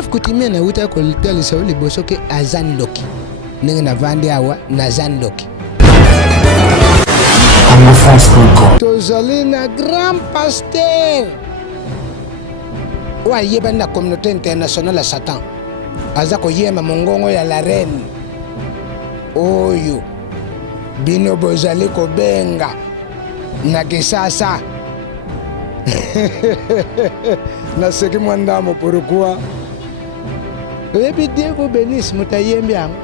chef coutumier na uta ko litali sa li boso ke azandoki ninga na vandi awa na zandoki tozali na grand pasteur wa yeba na communauté internationale ya Satan aza ko yema mongongo ya la reine oyo bino bozali ko benga na kisasa na seki mwandamo pourquoi oyebi Dieu vous bénisse mutayembi yango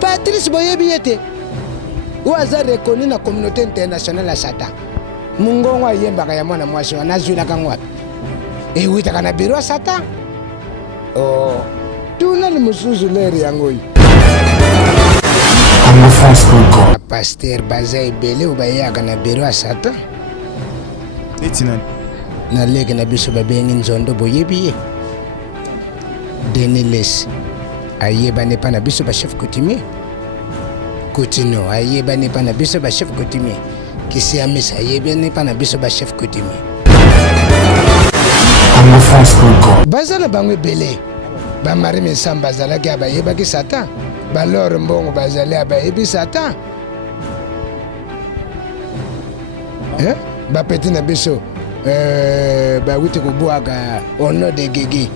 Patrice boyebi yete oaza reconnu na communauté internationale ya Satan mungongo ayembaka ya mwana mwasi wana azwilaka ngwapi ewitaka na biro ya Satan tuna ni mususu leri yango oyo pasteur baza ebele obayaka na biro ya Satan etinani na lege na biso babengi nzondo boyebi ye Deniles ayebane pa na biso ba chef coutumier Coutinho ayebane pa na biso ba chef coutumier Kisiamis ayebane pa na biso ba chef coutumier bazala bango ebele bamari misamba bazalaki abayebaki Satan balor mbongo bazali abayebi Satan bapeti na biso bawiti kobwaka ono de gege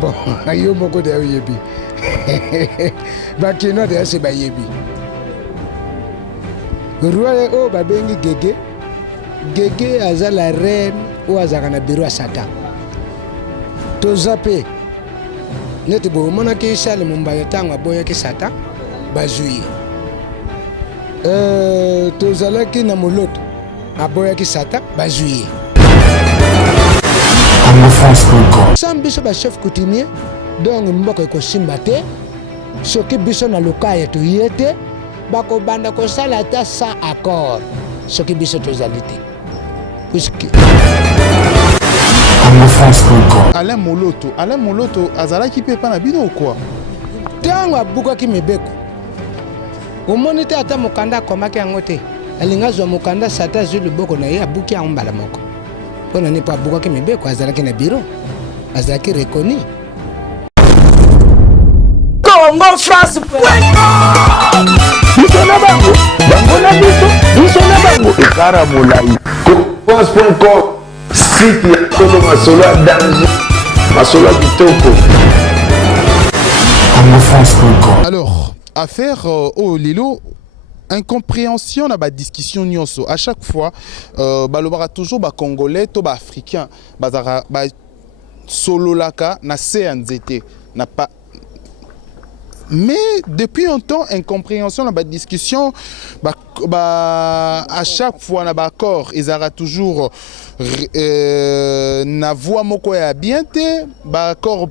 bon ayo moko de oyebi bakino de ase bayebi roi o babengi gege aza la reine o azaka na biro ya Satan tozape neti bomonaki isale mumbayo ntango aboyaki Satan bazwi tozalaki na moloto aboyaki Satan bazwi sans biso ba chef coutumier donc mboko ekosimba te soki biso na lokaya toye te bakobanda kosala ata sans accord soki biso tozali te puisque Alain Moloto azalaki pe pa na bino ou quoi ntango abukaki mibeko omoni te ata mokanda akomaki yango te alingi azwa mokanda Satan azwi loboko na ye abuki yango mbala moko mpona ni po abukaki mibeko azalaki na biro azalaki reconnu Congo France bisona bango na biso na bango ekara molai France.com site ya kolo masolo ya danger masolo ya kitoko. Alors affaire au Lilo incompréhension na ba discussion nyonso à chaque fois balobaka toujours ba congolais to ba africain bazara ba sololaka na se nzete na pas. Mais depuis un temps, incompréhension, la discussion, à chaque fois, on a accord, ils auront toujours na voix moko ya bien te, accord,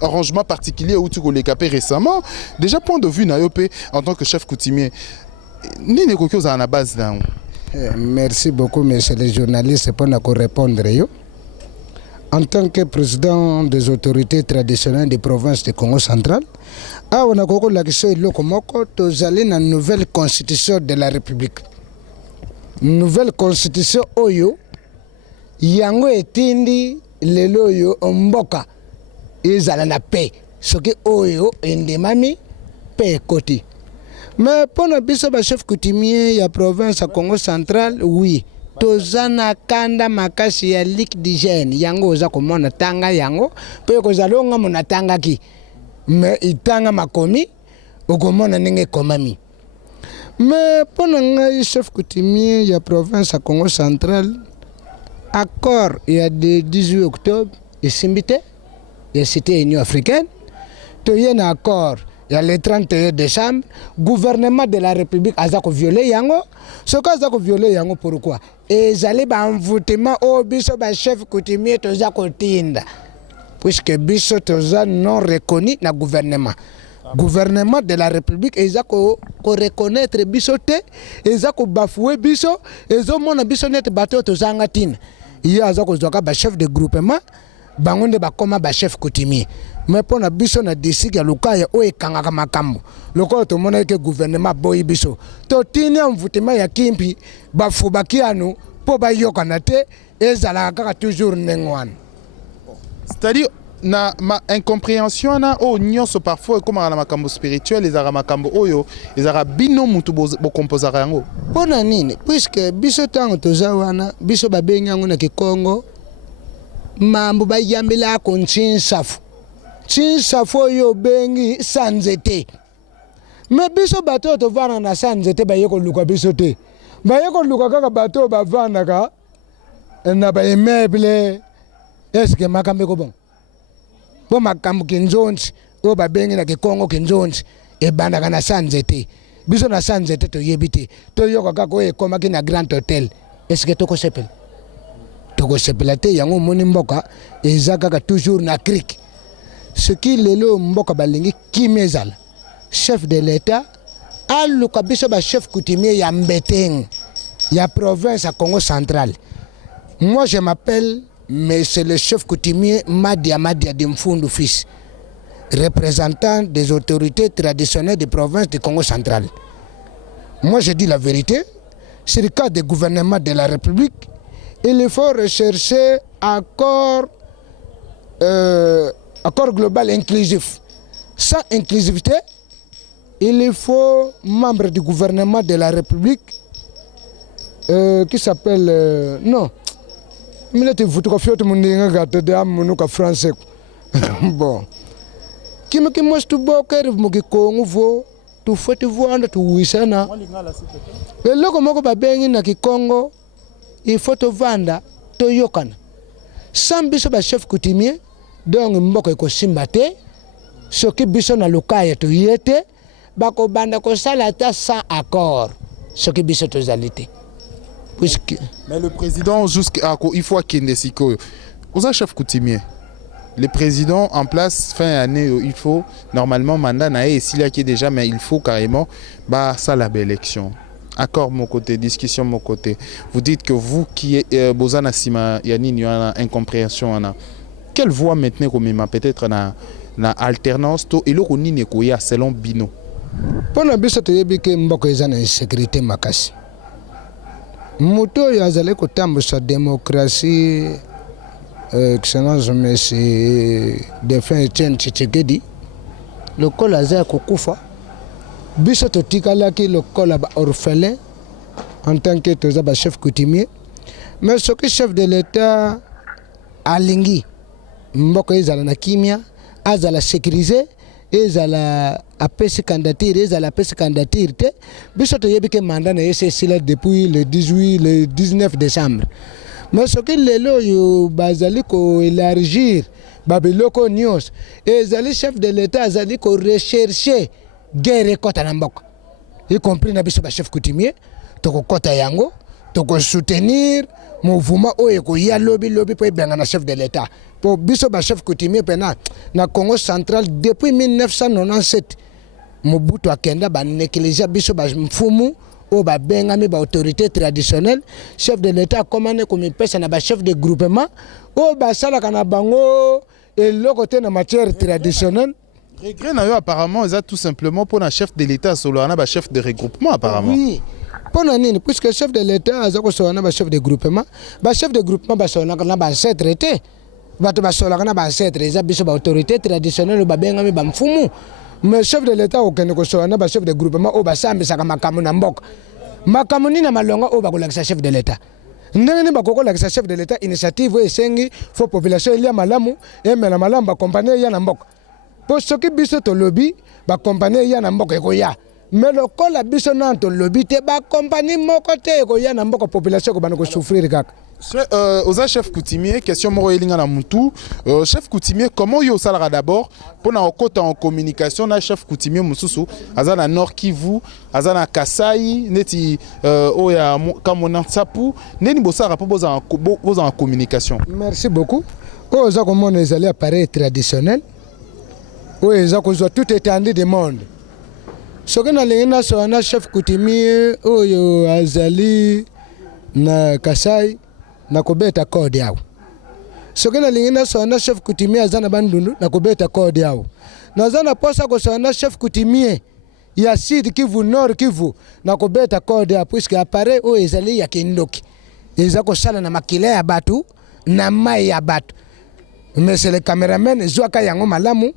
arrangement particulier où tu l'as capé récemment. Déjà point de vue na yopé en tant que chef coutumier, ni ne quelque chose à la base là. Merci beaucoup, monsieur les journalistes, pour nous répondre. En tant que président des autorités traditionnelles des provinces du Congo central, on a beaucoup la question de la nouvelle constitution de la République. Nouvelle constitution oyo yango etindi lelo yo mboka ezala na paix soki oyo endemami paix koti. Mais pour nos biso ba chef coutumier ya province à Congo central, oui. Tozana kanda makasi ya ligue d'hygiène yango oza komona tanga yango pe kozalonga mona tanga ki mais itanga makomi okomona ndenge komami mais pona ngai chef coutumier ya province à Congo central accord ya de 18 octobre esimbite ya cité Union africaine to yena accord ya le 31 décembre gouvernement de la République aza ko violer yango soka aza ko violer yango pourquoi ezali ba envoûtement o biso ba chef coutumier toza ko tinda puisque biso toza non reconnu na gouvernement gouvernement de la République eza ko reconnaître biso te eza ko bafouer biso ezo mona biso net bato toza ngatina iya aza ko zoka ba chef de groupement bango nde bakoma ba chef coutumier mais pour na biso na district ya Lukaya o ekangaka makambo lokola tomona ke gouvernement boyi biso to tinia mvutema ya kimpi bafubakiano po bayokana te ezalaka kaka toujours nengwana. C'est-à-dire na ma incompréhension na o nyonso parfois comme na makambo spirituel ezara makambo oyo ezara bino mutu bo composera yango. Pona nini puisque biso tango toza wana biso babengi yango na Kikongo mambo bayambela ko ntsinsafu oyo bengi sanzete. Me biso bato tovana na sanzete bayeko luka biso te bayeko luka kaka bato bavana ka na ba immeuble eske makambe ko bon bo makambo kinzonzi o babengi na Kikongo kinzonzi ebanda kana sanzete biso na sanzete to yebite to yoka kako ekoma kina Grand Hotel eske toko sepela te yango moni mboka ezaka ka toujours na crique ce qui lelo mboka balingi kimezala chef de l'État aluka biso ba chef coutumier ya Mbeteng ya province à Congo central. Moi je m'appelle monsieur le chef coutumier Madia Dimfundu fils, représentant des autorités traditionnelles des provinces du Congo central. Moi je dis la vérité, c'est le cas du gouvernement de la République, il faut rechercher accord global inclusif. Sans inclusivité, il faut membre du gouvernement de la République qui s'appelle non. Mais tu veux que tu me gâteau de amunuka français. Bon. Qui me most to boker mugi kongo vo tu foti voanda tu wisana. Le logo moko babengi na Kikongo il faut te vanda to yokana. Sans biso ba chef coutumier donc mboko ko simbate soki biso na Lukaya to yete bako banda ko salata sans accord soki biso to zalité. Puisque mais le président jusqu'à il faut qu'il siko aux chef coutumier le président en place fin année il faut normalement mandat na et s'il y a qui déjà mais il faut carrément bah ça la belle élection accord mon côté discussion mon côté vous dites que vous qui est bozana sima yanini yana incompréhension ana quelle voie maintenant comme peut-être na alternance to eloko nini ko ya selon bino pona biso to yebike mboko ezana insécurité makasi moto yazale ko tambusa démocratie excellence monsieur défunt Etienne Tshisekedi lokola aza kokufa biso to tikalaki lokola ba orphelin en tant que toza ba chef coutumier mais ce que chef de l'État alingi mboko ezala na kimia azala sécurisé ezala apesi candidature ezala apesi candidature te biso to yebike mandat na SSL depuis le 19 décembre mais ce que lelo yo bazali ko élargir babiloko news ezali chef de l'État azali ko rechercher guerre kota na mboka y compris na biso ba chef coutumier to ko kota yango to ko soutenir mouvement oyo ko ya lobby po benga na chef de l'État pour biso ba chef coutumier pena na Congo central depuis 1997 Mobutu akenda ba négliger biso ba mfumu o ba benga mi ba autorité traditionnelle chef de l'État commandé comme pesa na ba chef de groupement o ba sala kana bango et le côté na matière traditionnelle. Regret na yo apparemment c'est tout simplement pour un chef de l'État solo na ba chef de regroupement apparemment. Oui. Pour nini puisque chef de l'État azako so na ba chef de groupement ba so na ba ancêtre te bato ba so na ba ancêtre eza biso ba autorité traditionnelle ba benga mi ba mfumu mais chef de l'État okende ko so na ba chef de groupement o ba sambisa ka makamu na mboka makamu ni na malonga o ba kolakisa chef de l'État ndenge ni ba kolakisa chef de l'État initiative esengi fo population elia malamu emela malamu ba compagnie ya na mboka po soki biso to lobby ba compagnie ya na mboka ekoya mais lokola biso na to lobby te ba compagnie moko te ekoya na mboka population ko bana ko souffrir kaka. Aux chef coutumier, question moro elinga na mutu. Chef coutumier, comment yo salara d'abord pour na okota en communication na chef coutumier mususu azana Nord Kivu, azana Kasai, neti oya kamona Tsapu, neni bosara po boza en communication. Merci beaucoup. Aux a comme on les allait appareil traditionnel. Oui, ont tout étendu du monde. Ce que nous avons un chef coutumier, oyo azali na Kasai, na kobeta code yao. soki nalingi nasona chef coutumier aza na bandundu nakobeta code yao naza na posa kosona chef coutumier ya Sud Kivu Nord Kivu nakobeta code ya puisque appareil oyo ezali ya kindoki eza kosala na makila ya batu na mai ya batu mais le cameraman zwaka yango malamu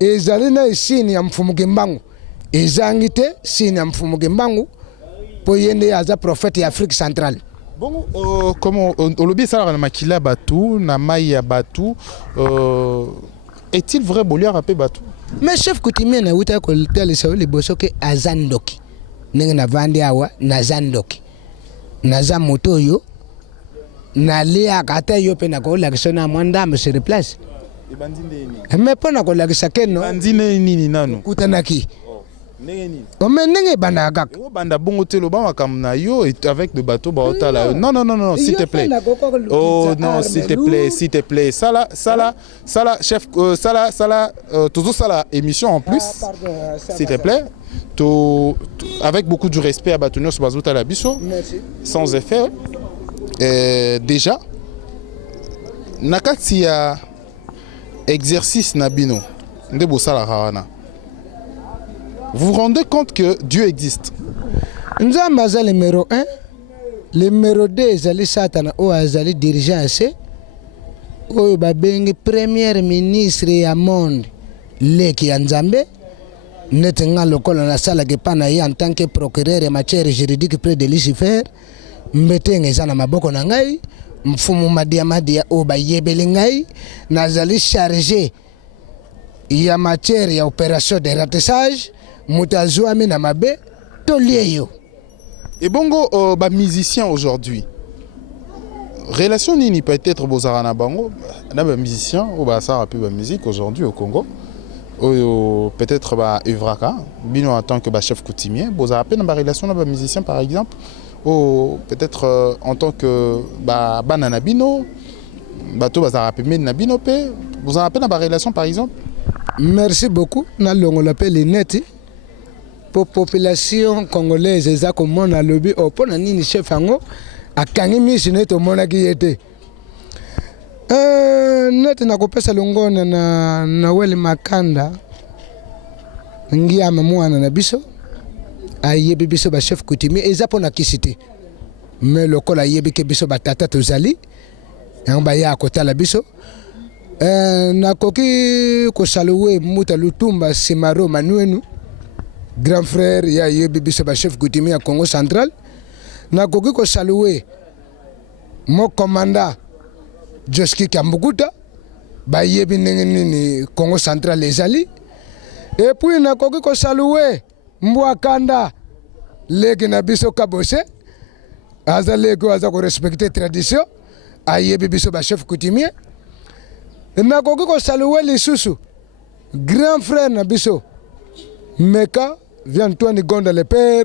ezali na isini ya mfumuke mbangu ezangi te sini ya mfumuke mbangu po yende aza prophète ya Afrique centrale. Bon, comment on lobby ça na makila batu na mai ya batu est-il vrai boliar apé batu? Mais chef coutumier na wuta ko tel so le bosoke azandoki ninga na vandi awa na zandoki na za moto yo na lia kata yo pe na ko la kisona mwanda me sur place Ibandine nini? mais pona ko la kisakeno Bandine nini nanu? kutanaki Ndenge nini? o mais ninga bana kaka Yo banda bongo te lo ba makamna yo avec le bateau ba otala. Non, s'il te plaît. Oh non, s'il te plaît. Ça là, chef, ça toujours ça la émission en plus. S'il te plaît. Avec beaucoup de respect à Batonio sur Bazouta la Bisso. Merci. Sans effet. Déjà, nakati ya exercice nabino. Ndebo sala rawana. Vous vous rendez compte que Dieu existe? Nzamba aza numéro 1, numéro 2 ezali Satana o azali dirigeant ase oyo babengi premier ministre ya monde leki ya Nzambe nete nga lokola na sala ke pana ye en tant que procureur en matière juridique près de Lucifer mbetenge eza na maboko na ngai mfumu madia o bayebeli ngai nazali chargé ya matière ya opération de ratissage mutazwami na mabe tolieyo. Et bongo ba musicien aujourd'hui. Relation nini peut-être bozarana bango na ba musicien ou ba ça peu ba musique aujourd'hui au Congo. Peut-être ba Evraka bino en tant que ba chef coutumier bozara pe na ba relation na ba musicien par exemple ou peut-être en tant que ba banana bino bato bazara pe na bino pe bozara pe na ba relation par exemple. Merci beaucoup na longo l'appel net. Pour population congolaise eza komona lobi opona nini chef yango akangi misi neto mona ki yete net na kopesa longona na wele makanda ngia mamwana na biso ayebi biso ba chef coutumier eza pona kisite mais lokola yebi ke biso batata tozali yango ba ya kotala biso na koki ko saluer muta lutumba Simaro Manuenu grand frère ya yebi biso ba chef coutumier ya Congo central na koki ko saluer mo commandant Joski Kambukuta ba yebi nini Congo central ezali et puis na koki ko saluer Mbwakanda leki na biso Kabose aza leki aza ko respecter tradition ayebi biso ba chef coutumier na koki ko saluer lisusu grand frère na biso Meka Viens-Antoine Gonda le père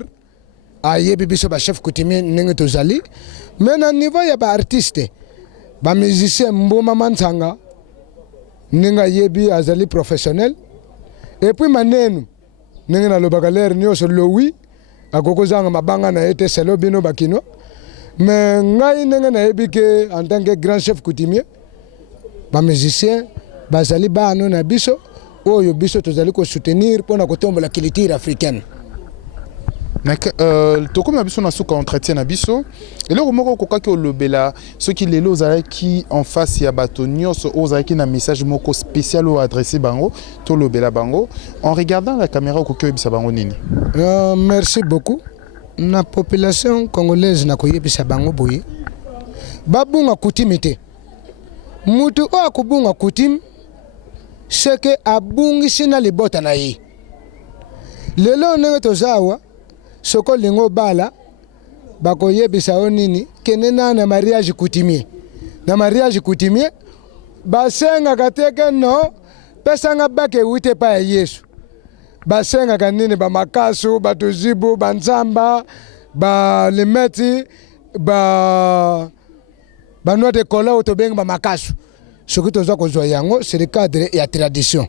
ayebi biso ba chef coutumier ndenge tozali mais na niveau ya ba artiste ba musicien Mboma Mansanga ndenge yebi azali professionnel et puis manenu ndenge na lobaka l'air nyonso lowi akokozanga mabanga na ete selo bino bakino mais ngai ndenge na yebi ke en tant que grand chef coutumier ba musicien bazali bano na biso oyo biso tozali ko soutenir pona kotombola culture africaine. Toko na biso na suka entretien na biso eloko moko kokaki olobela soki lelo ozalaki en face ya bato nyonso ozalaki na message moko spécial ou adressé bango to lobela bango en regardant la caméra okoki oyebisa bango nini? Merci beaucoup na population congolaise na koyebisa bango boye babunga coutume te mutu o akubunga coutume c'est que abungisi na libota na ye lelo ndenge tozawa soko lingo bala bakoyebisa o nini kene na mariage coutumier na mariage coutumier basengaka teke no pesanga bake wite pa ya Yesu basengaka nini bamakasu batuzibu banzamba balimeti banwa de kola otobenga bamakasu soki toza kozwa yango c'est le cadre ya tradition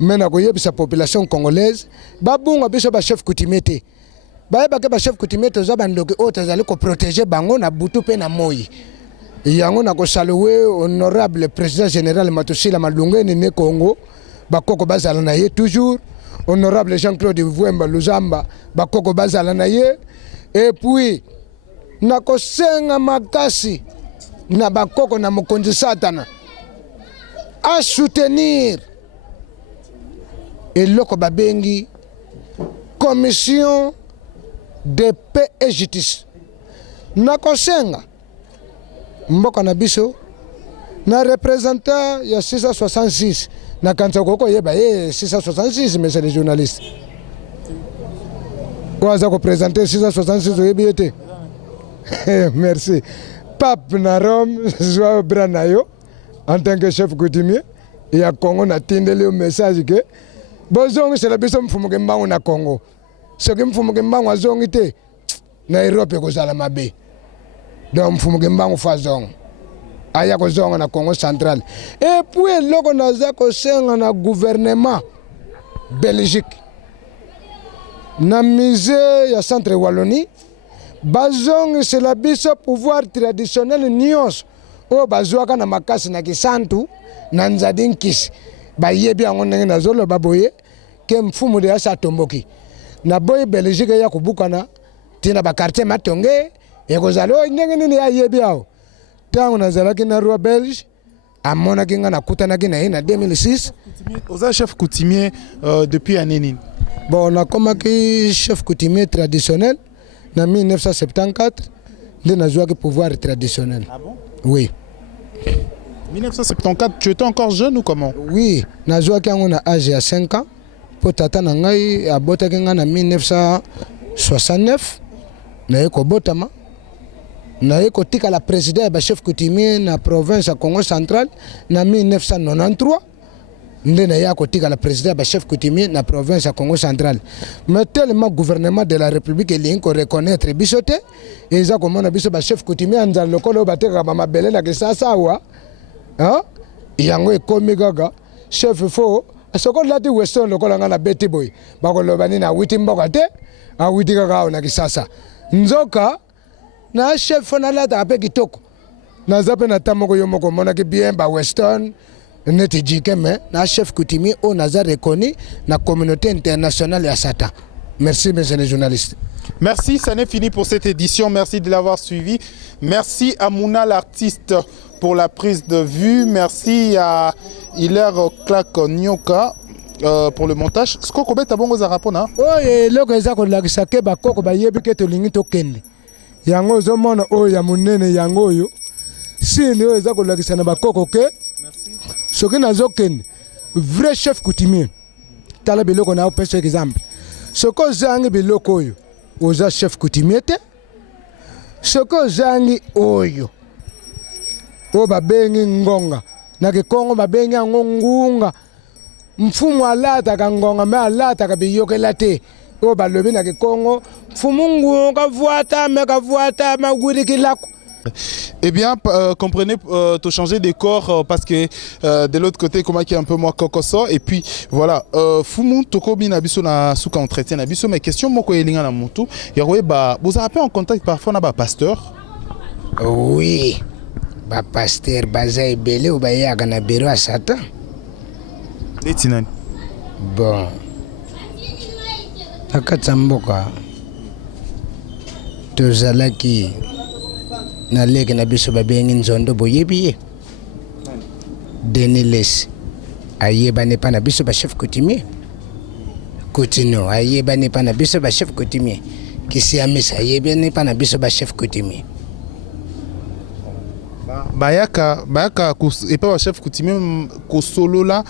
mais na koyebisa population congolaise babunga biso ba chef coutumier te bayebaka ba chef coutumier toza bandoki oyo tozali koprotéger bango na butu pe na moi yango na ko saluer honorable président général Matusila Malungeni ne Congo bakoko bazala na ye toujours honorable Jean-Claude Vouemba Luzamba bakoko bazala na ye et puis na ko senga makasi na bakoko na mokonzi Satana à soutenir eloko babengi commission de paix et justice na ko senga mboka na biso na représentant ya 666 na kanza koko yeba 666 monsieur les journalistes waza ko présenter 666 yebi ete merci pape na Rome Joao Branayo en tant que chef coutumier ya Congo na tindeli le message que bozongi c'est la biso mfumuke mbango na Congo soki mfumuke mbango azongi te na Europe kozala mabe donc mfumuke mbango fazong aya kozonga na Congo central et puis loko naza kosenga na gouvernement Belgique na musée ya centre Wallonie bazongi c'est la biso pouvoir traditionnel nyos o bazwaka na makasi na kisantu na nzadinkisi bayebi yango ndenge nazoloba boye ke mfumu de asa tomboki na boye Belgique ya kubukana tina ba quartier matonge ekozalo ndenge nini ya yebi awo tango nazalaki na roi belge amonaki nga nakutanaki na ye na 2006 oza chef coutumier depuis année nini bon nakomaki chef coutumier traditionnel na 1974 nde nazwaki pouvoir traditionnel. Ah bon? Oui. 1974, tu étais encore jeune ou comment? Oui, nazwaki yango na âge ya 5 ans po tata na ngai abotaki nga na 1969 naye kobotama naye kotikala président ya chef coutumier na province ya Congo central na 1993 nde naye akotikala président ya chef coutumier na province ya Congo central mais tellement gouvernement de la république elingi ko reconnaître biso te eza komona biso ba chef coutumier anzala lokolo batekaka bamabele na kisasa awa yango ekomi kaka chef fo soko lati western lokola nga na beti boy bakoloba nini awiti mboka te awiti kaka awa na kisasa nzoka na chef na lata ape kitoko naza mpe na ta moko yo moko omonaki bien ba western neti jike me na chef coutumier oyo naza reconnu na communauté internationale ya Satan. Merci monsieur les journalistes. Merci, ça n'est fini pour cette édition. Merci de l'avoir suivi. Merci à Mouna l'artiste pour la prise de vue. Merci à Hilaire Clark Nyoka pour le montage. Ce qu'on a bon aux arapona. Oui, loko eza ko lakisa ke ba koko ba yebi ke to lingi to kende. Yango zo mona o ya munene yango yo. Si ni o eza ko lakisa na ba koko ke. Merci. Soki nazo kende. Vrai chef coutumier. Tala biloko na opesa exemple. Soko zangi biloko yo. Oza chef coutumier te. Soko zangi oyo. O babengi ngonga. Na Kongo babengi ngonga. Mfumu alata ka ngonga me alata ka biyokela te. O balobi na Kongo mfumu ngonga vuata me ka vuata maguri kilako. Eh bien, comprenez, te changer de corps parce que de l'autre côté, comment qui est un peu moins cocoso. Et puis voilà, Fumu toko bina biso na suka entretien na biso. Mais question moko elinga na mutu. Yaroye ba, vous avez en contact parfois na ba pasteur? Oui, ba pasteur baza ebele ou ba yaga na bureau à Satan. Etinani. Bon. Akatsamboka. Tozalaki na leke na biso babengi nzondo boyebi Deniles ayeba ne pa na biso ba chef coutumier Coutinho ayeba ne pa na biso ba chef coutumier Kisiamis ayeba ne pa na biso ba chef coutumier Bayaka et pas chef coutumier ko solo là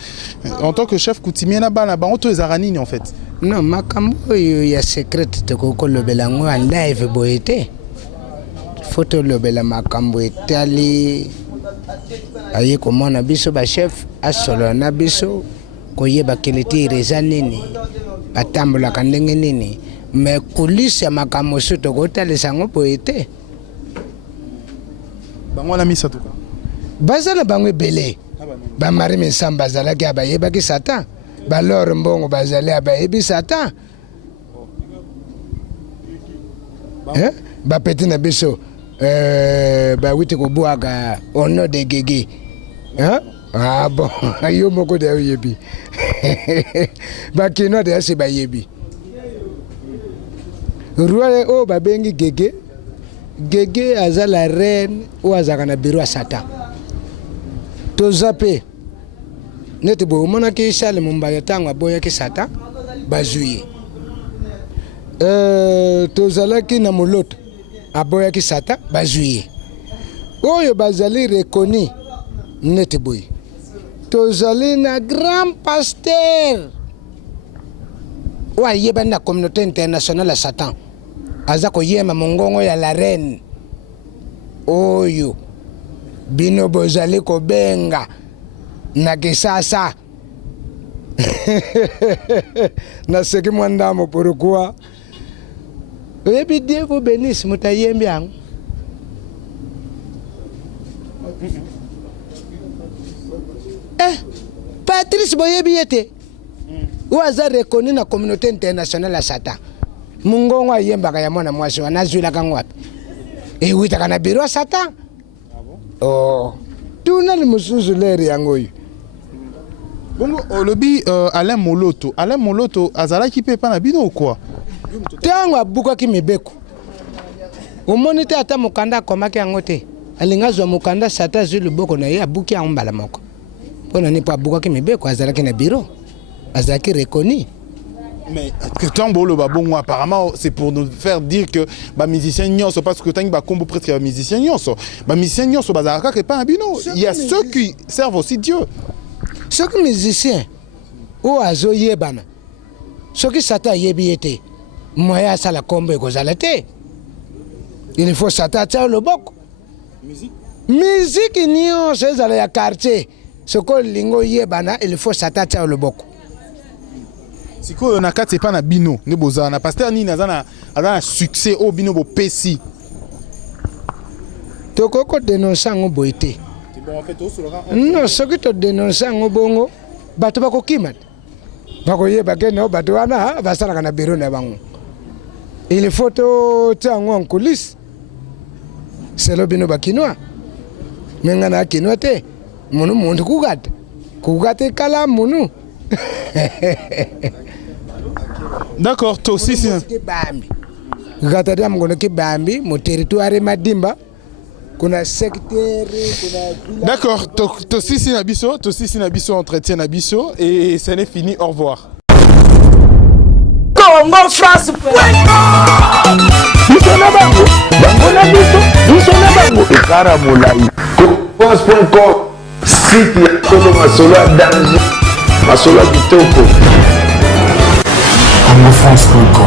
en tant que chef coutumier na bana ba onto ezarani en fait. Non makambo yo ya secret te ko kolobela ngo en live boyete. Photo lobela makambo etali aye komona biso ba chef asolo na biso koyeba keliti reza nini batambola kandenge nini me kulisi ya makambo soto kotalisa ngo boyete bango na misa tuka bazala bango ebele bamari misamba bazalaki abayebaki Satan balor mbongo bazali abayebi Satan bapeti na biso Bah oui, tu as au nom de Guégué. Hein? Ah bon, yo moko de yebi. Bah qui non de c'est ba yebi. Roi o ba bengi Guégué. Guégué aza la reine ou azaka na bureau à Satan. To zape. Neti bo mona ki sale mumbaya tangwa boya ki Satan bazuye. To zalaki na moloto aboya ki Satan bazuye. Oyo bazali reconnu neti boy. To zali na grand pasteur. Wa yeba na communauté internationale à Satan. Azako yema mongongo ya la reine. Oyo bino bozali ko benga na kisasa. Na seki mwandamo pourquoi? Ebi Dieu vous bénisse mutayembi yangu. Patrice Boyebi yete. Waza reconnu na communauté internationale à Satan. Mungongo ayembaka ya mwana mwasi wanazwila kangwapi. Wita kana biro Satan. Oh. Tuna ni musuzu leri yango yu. Bongo olobi Alain Moloto. Alain Moloto azalaki pe pa na bino ou quoi? Tango abuka ki mibeko. Omoni te ata mukanda komaki yango te. Alingazwa mukanda Satan zwi luboko na ye abuki yango mbala moko. Pona ni pa abuka ki mibeko azalaki na biro. Azalaki reconnu. Mais bon, apparemment c'est pour nous faire dire que les musiciens nyonso parce que tangi ba combo presque les musiciens nyonso. Les musiciens nyonso bazalaka que pas un bino. Il y a ceux qui servent aussi Dieu. Ceux qui musiciens ou azo yebana. Ceux qui Satan yebi ete. Moya sala combo ekozalate. Il faut Satan tsa le boko. Musique nyonso ezala ya quartier. Ce que lingo yebana il faut Satan tsa le boko. Si quoi na kati pas na bino ne boza na pasteur ni na succès au bino bo pesi. To koko dénoncer ngo boité. Non, ce que tu dénonces ngo bongo bato bako kimat. Bako yeba keno bato wana basala kana bureau na bango. Il faut to tango en coulisses. C'est le bino bakinoa. Mengana kinoa te. Munu mundu kugate. Kugate kala munu. D'accord, toi aussi c'est Gataria mgono kibambi mo territoire madimba kuna secteur kuna. D'accord, toi aussi c'est Nabiso entretien Nabiso et ça n'est fini, au revoir. Congo France. Bisona bango, bango na biso, bisona bango ekara molai. France.com, site ya Tolo Masolo danger. Masolo Kitoko. Congo France.com.